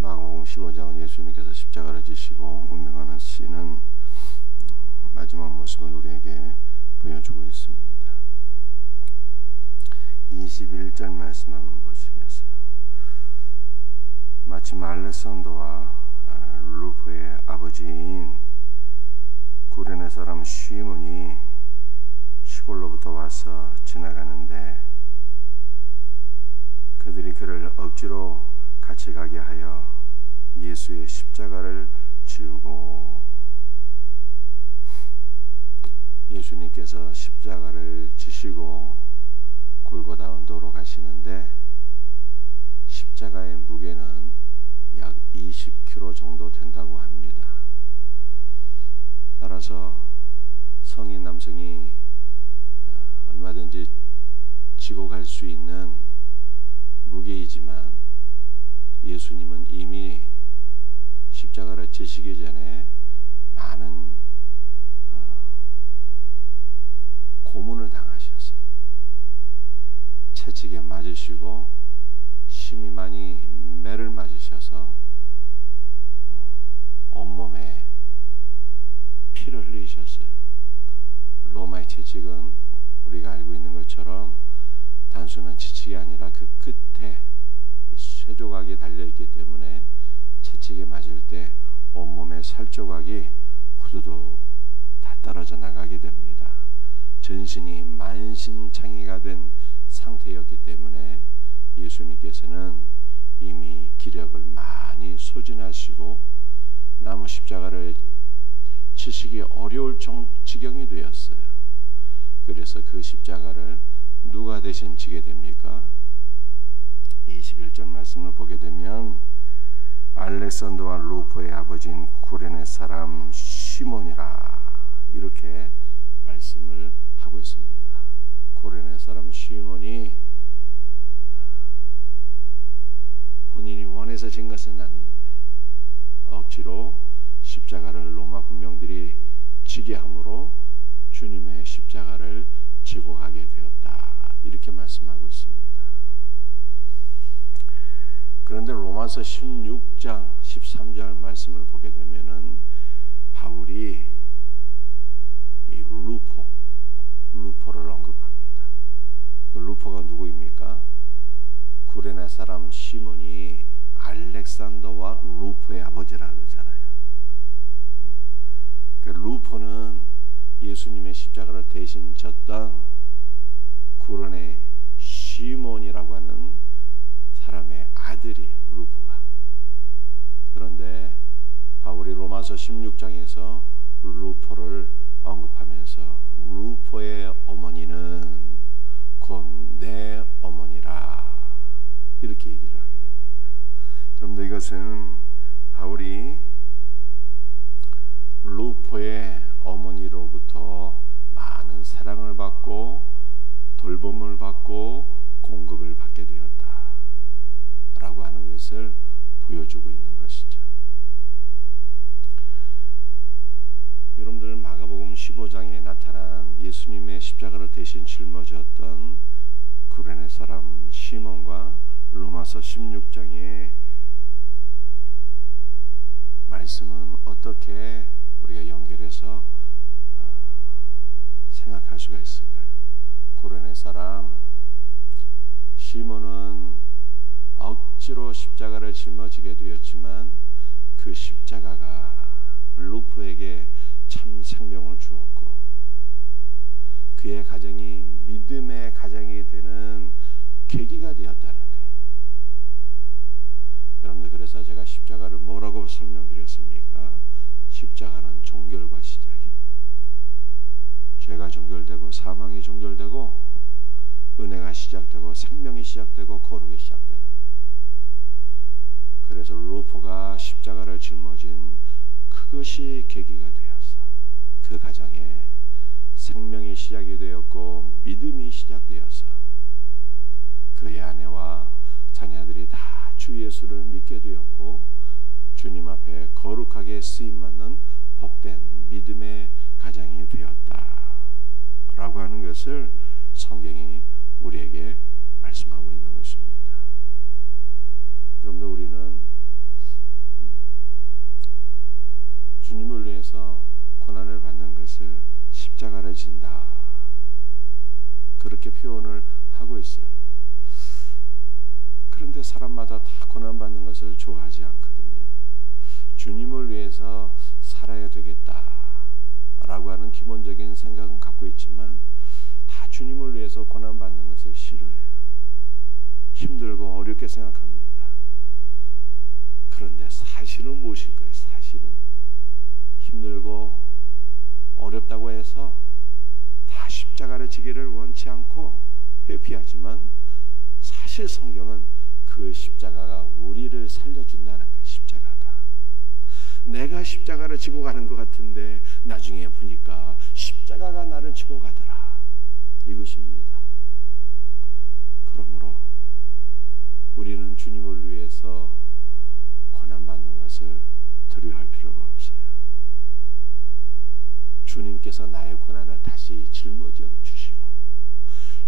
마가복음 15장은 예수님께서 십자가를 지시고 운명하는 씬은 마지막 모습을 우리에게 보여주고 있습니다. 21절 말씀 한번 보시겠어요? 마침 알렉산더와 루포의 아버지인 구레네 사람 시몬이 시골로부터 와서 지나가는데 그들이 그를 억지로 같이 가게 하여 예수의 십자가를 지우고, 예수님께서 십자가를 지시고 골고다 언덕으로 가시는데 십자가의 무게는 약 20kg 정도 된다고 합니다. 따라서 성인 남성이 얼마든지 지고 갈 수 있는 무게이지만 예수님은 이미 십자가를 지시기 전에 많은 고문을 당하셨어요. 채찍에 맞으시고 심히 많이 매를 맞으셔서 온몸에 피를 흘리셨어요. 로마의 채찍은 우리가 알고 있는 것처럼 단순한 채찍이 아니라 그 끝에 쇠조각이 달려있기 때문에 채찍에 맞을 때 온몸의 살조각이 후두둑 다 떨어져 나가게 됩니다. 전신이 만신창이가 된 상태였기 때문에 예수님께서는 이미 기력을 많이 소진하시고 나무 십자가를 치시기 어려울 지경이 되었어요. 그래서 그 십자가를 누가 대신 지게 됩니까? 21절 말씀을 보게 되면 알렉산더와 루포의 아버지인 구레네 사람 시몬이라 이렇게 말씀을 하고 있습니다. 구레네 사람 시몬이 본인이 원해서 진 것은 아닌데 억지로 십자가를 로마 군병들이 지게 함으로 주님의 십자가를 지고 가게 되었다, 이렇게 말씀하고 있습니다. 그런데 로마서 16장 13절 말씀을 보게 되면은 바울이 이 루포를 언급합니다. 그 루포가 누구입니까? 구레네 사람 시몬이 알렉산더와 루포의 아버지라 그러잖아요. 그 루포는 예수님의 십자가를 대신 졌던 구레네 시몬이라고 하는 사람의 아들이에요, 루포가. 그런데 바울이 로마서 16장에서 루포를 언급하면서 루포의 어머니는 곧 내 어머니라 이렇게 얘기를 하게 됩니다. 여러분들, 이것은 바울이 루포의 어머니로부터 많은 사랑을 받고 돌봄을 받고 공급을 받게 되었다 라고 하는 것을 보여주고 있는 것이죠. 여러분들, 마가복음 15장에 나타난 예수님의 십자가를 대신 짊어졌던 구레네 사람 시몬과 로마서 16장의 말씀은 어떻게 우리가 연결해서 생각할 수가 있을까요? 구레네 사람 시몬은 억지로 십자가를 짊어지게 되었지만 그 십자가가 루포에게 참 생명을 주었고 그의 가정이 믿음의 가정이 되는 계기가 되었다는 거예요. 여러분들, 그래서 제가 십자가를 뭐라고 설명드렸습니까? 십자가는 종결과 시작이에요. 죄가 종결되고 사망이 종결되고 은혜가 시작되고 생명이 시작되고 거룩이 시작되는 거예요. 그래서 루포가 십자가를 짊어진 그것이 계기가 되어서 그 가정에 생명이 시작이 되었고 믿음이 시작되어서 그의 아내와 자녀들이 다 주 예수를 믿게 되었고 주님 앞에 거룩하게 쓰임받는 복된 믿음의 가정이 되었다 라고 하는 것을 성경이 우리에게 말씀하고 있는 것입니다. 여러분들, 우리는 것을 십자가를 진다. 그렇게 표현을 하고 있어요. 그런데 사람마다 다 고난받는 것을 좋아하지 않거든요. 주님을 위해서 살아야 되겠다라고 하는 기본적인 생각은 갖고 있지만 다 주님을 위해서 고난받는 것을 싫어해요. 힘들고 어렵게 생각합니다. 그런데 사실은 무엇일까요? 사실은 힘들고 어렵다고 해서 다 십자가를 지기를 원치 않고 회피하지만 사실 성경은 그 십자가가 우리를 살려준다는 거예요. 십자가가 내가 십자가를 지고 가는 것 같은데 나중에 보니까 십자가가 나를 지고 가더라. 이것입니다. 그러므로 우리는 주님을 위해서 고난받는 것을 두려워할 필요가 없어요. 주님께서 나의 고난을 다시 짊어져 주시고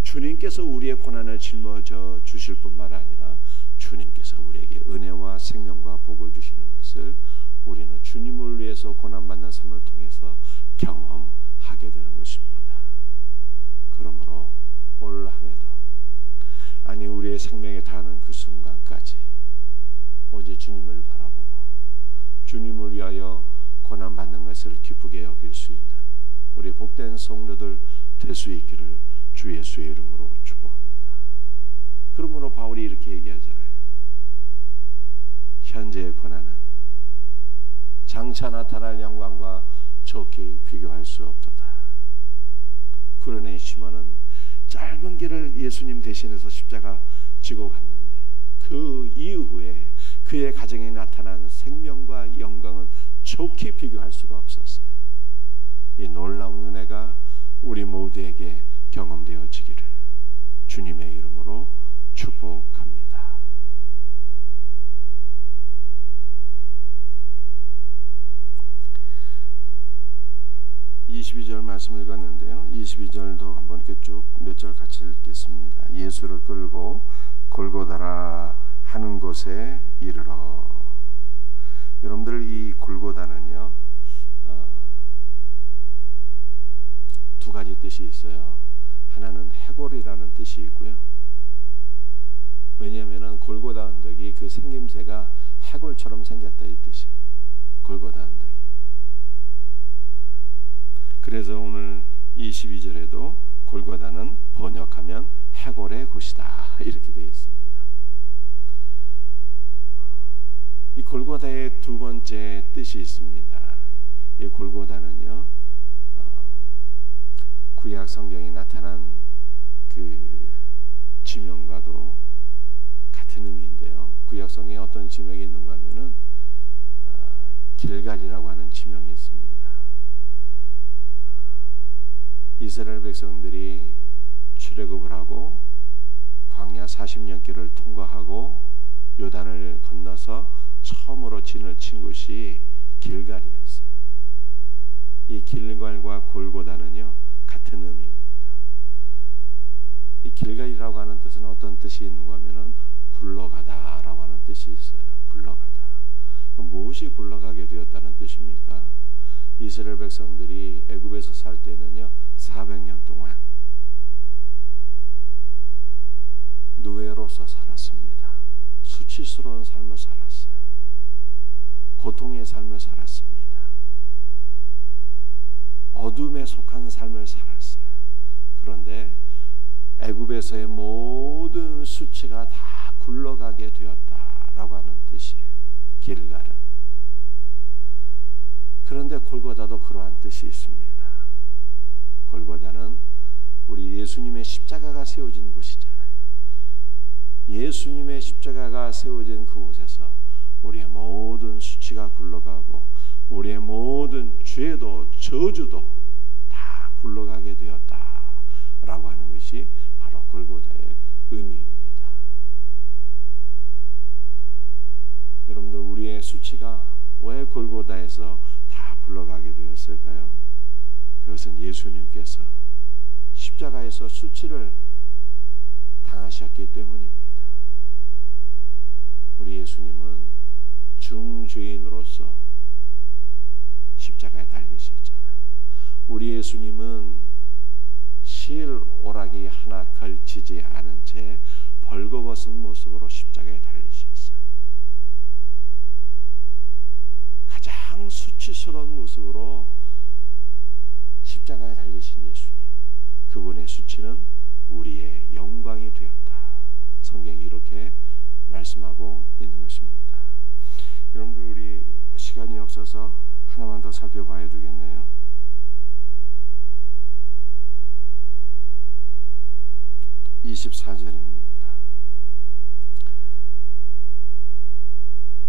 주님께서 우리의 고난을 짊어져 주실 뿐만 아니라 주님께서 우리에게 은혜와 생명과 복을 주시는 것을 우리는 주님을 위해서 고난받는 삶을 통해서 경험하게 되는 것입니다. 그러므로 올 한 해도 아니 우리의 생명에 닿는 그 순간까지 오직 주님을 바라보고 주님을 위하여 고난받는 것을 기쁘게 여길 수 있는 우리 복된 성도들 될 수 있기를 주 예수의 이름으로 축복합니다. 그러므로 바울이 이렇게 얘기하잖아요. 현재의 고난은 장차 나타날 영광과 좋게 비교할 수 없도다. 구련의 시몬은 짧은 길을 예수님 대신해서 십자가 지고 갔는데 그 이후에 그의 가정에 나타난 생명과 영광은 좋게 비교할 수가 없었어요. 이 놀라운 은혜가 우리 모두에게 경험되어지기를 주님의 이름으로 축복합니다. (22절) 말씀을 읽었는데요. 22절도 한번 이렇게 쭉 몇 절 같이 읽겠습니다. 예수를 끌고 골고다라 하는 곳에 이르러. 여러분들 이 골고다는요 두 가지 뜻이 있어요. 하나는 해골이라는 뜻이 있고요. 왜냐하면 골고다 언덕이 그 생김새가 해골처럼 생겼다 이 뜻이에요. 골고다 언덕이. 그래서 오늘 22절에도 골고다는 번역하면 해골의 곳이다 이렇게 되어 있습니다. 이 골고다의 두 번째 뜻이 있습니다. 이 골고다는요 구약 성경에 나타난 그 지명과도 같은 의미인데요. 구약 성경에 어떤 지명이 있는가 하면은 길갈이라고 하는 지명이 있습니다. 이스라엘 백성들이 출애굽을 하고 광야 40년 길을 통과하고 요단을 건너서 처음으로 진을 친 곳이 길갈이었어요. 이 길갈과 골고다는요 같은 의미입니다. 이 길갈이라고 하는 뜻은 어떤 뜻이 있는가 하면은 굴러가다라고 하는 뜻이 있어요. 굴러가다. 무엇이 굴러가게 되었다는 뜻입니까? 이스라엘 백성들이 애굽에서 살 때는요 400년 동안 노예로서 살았습니다. 수치스러운 삶을 살았어요. 고통의 삶을 살았습니다. 어둠에 속한 삶을 살았어요. 그런데 애굽에서의 모든 수치가 다 굴러가게 되었다라고 하는 뜻이에요. 길갈은. 그런데 골고다도 그러한 뜻이 있습니다. 골고다는 우리 예수님의 십자가가 세워진 곳이잖아요. 예수님의 십자가가 세워진 그곳에서 우리의 모든 수치가 굴러가고 우리의 모든 죄도 저주도 다 굴러가게 되었다라고 하는 것이 바로 골고다의 의미입니다. 여러분들 우리의 수치가 왜 골고다에서 다 굴러가게 되었을까요? 그것은 예수님께서 십자가에서 수치를 당하셨기 때문입니다. 우리 예수님은 중죄인으로서 십자가에 달리셨잖아요. 우리 예수님은 실 오락이 하나 걸치지 않은 채 벌거벗은 모습으로 십자가에 달리셨어요. 가장 수치스러운 모습으로 십자가에 달리신 예수님, 그분의 수치는 우리의 영광이 되었다. 성경이 이렇게 말씀하고 있는 것입니다. 여러분들, 우리 시간이 없어서 하나만 더 살펴봐야 되겠네요. 24절입니다.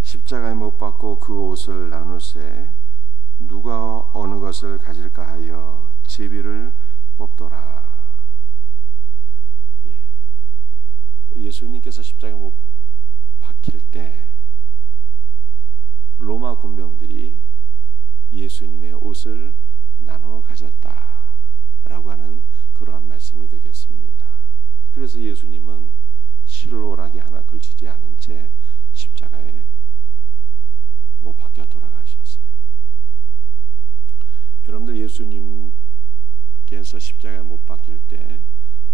십자가에 못 박고 그 옷을 나누세 누가 어느 것을 가질까 하여 제비를 뽑더라. 예수님께서 십자가에 못 박힐 때 로마 군병들이 예수님의 옷을 나눠 가졌다라고 하는 그러한 말씀이 되겠습니다. 그래서 예수님은 실오라기 하나 걸치지 않은 채 십자가에 못 박혀 돌아가셨어요. 여러분들, 예수님께서 십자가에 못 박힐 때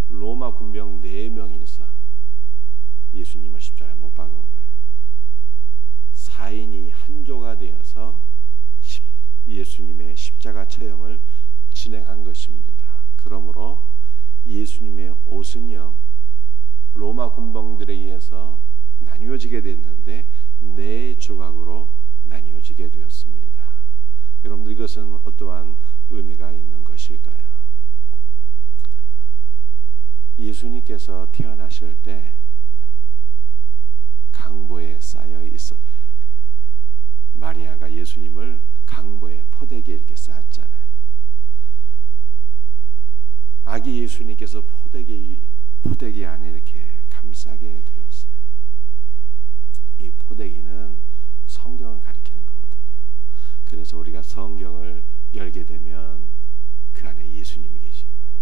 로마 군병 4명이서 예수님을 십자가에 못 박은 거예요. 4인이 한조가 되어서 예수님의 십자가 처형을 진행한 것입니다. 그러므로 예수님의 옷은요, 로마 군병들에 의해서 나뉘어지게 됐는데 4조각으로 나뉘어지게 되었습니다. 여러분들, 이것은 어떠한 의미가 있는 것일까요? 예수님께서 태어나실 때 강보에 쌓여 있어 마리아가 예수님을 강보에 포대기에 이렇게 쌓았잖아요. 아기 예수님께서 포대기 안에 이렇게 감싸게 되었어요. 이 포대기는 성경을 가리키는 거거든요. 그래서 우리가 성경을 열게 되면 그 안에 예수님이 계신 거예요.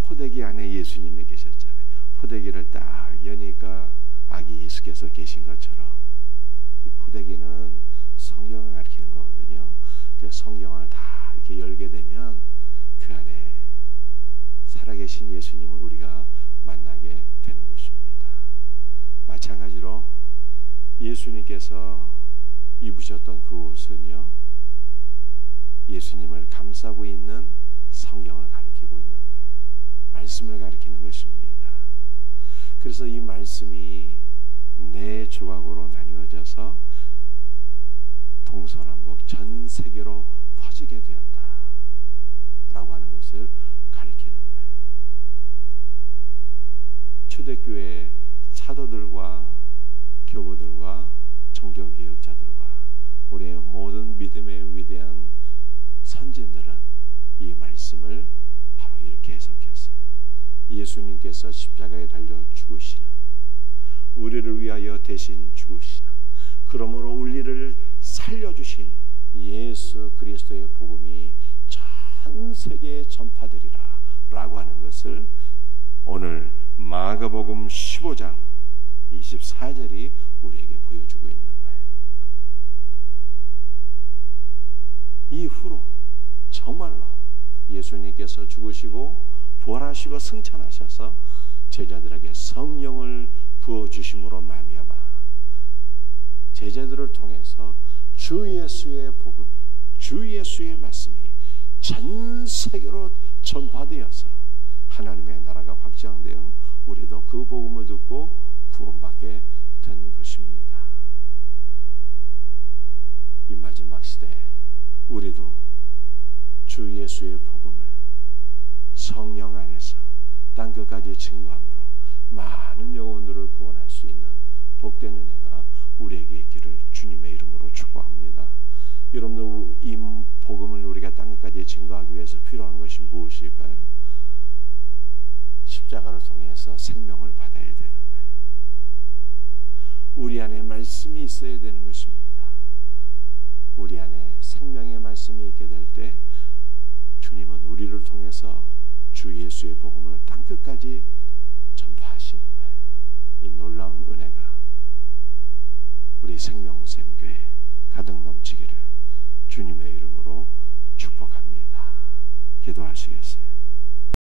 포대기 안에 예수님이 계셨잖아요. 포대기를 딱 여니까 아기 예수께서 계신 것처럼 이 포대기는 성경을 가리키는 거거든요. 그래서 성경을 다 이렇게 열게 되면 그 안에 살아계신 예수님을 우리가 만나게 되는 것입니다. 마찬가지로 예수님께서 입으셨던 그 옷은요, 예수님을 감싸고 있는 성경을 가리키고 있는 거예요. 말씀을 가리키는 것입니다. 그래서 이 말씀이 4조각으로 나뉘어져서 동서남북 전 세계로 퍼지게 되었다라고 하는 것을 가리키는 거예요. 초대교회 사도들과 교부들과 종교개혁자들과 우리의 모든 믿음의 위대한 선진들은 이 말씀을 바로 이렇게 해석했어요. 예수님께서 십자가에 달려 죽으시는, 우리를 위하여 대신 죽으시는, 그러므로 우리를 살려주신 예수 그리스도의 복음이 전 세계에 전파되리라 라고 하는 것을 오늘 마가복음 15장 24절이 우리에게 보여주고 있는 거예요. 이후로 정말로 예수님께서 죽으시고 부활하시고 승천하셔서 제자들에게 성령을 부어주심으로 말미암아 제자들을 통해서 주 예수의 복음이, 주 예수의 말씀이 전 세계로 전파되어서 하나님의 나라가 확장되어 우리도 그 복음을 듣고 구원받게 된 것입니다. 이 마지막 시대에 우리도 주 예수의 복음을 성령 안에서 땅끝까지 증거함으로 많은 영혼들을 구원할 수 있는 복된 은혜가 우리에게 있기를 주님의 이름으로 축복합니다. 여러분들, 이 복음을 우리가 땅끝까지 증거하기 위해서 필요한 것이 무엇일까요? 십자가를 통해서 생명을 받아야 되는 거예요. 우리 안에 말씀이 있어야 되는 것입니다. 우리 안에 생명의 말씀이 있게 될 때 주님은 우리를 통해서 주 예수의 복음을 땅끝까지 전파하시는 거예요. 이 놀라운 은혜가 우리 생명샘교회 가득 넘치기를 주님의 이름으로 축복합니다. 기도하시겠어요?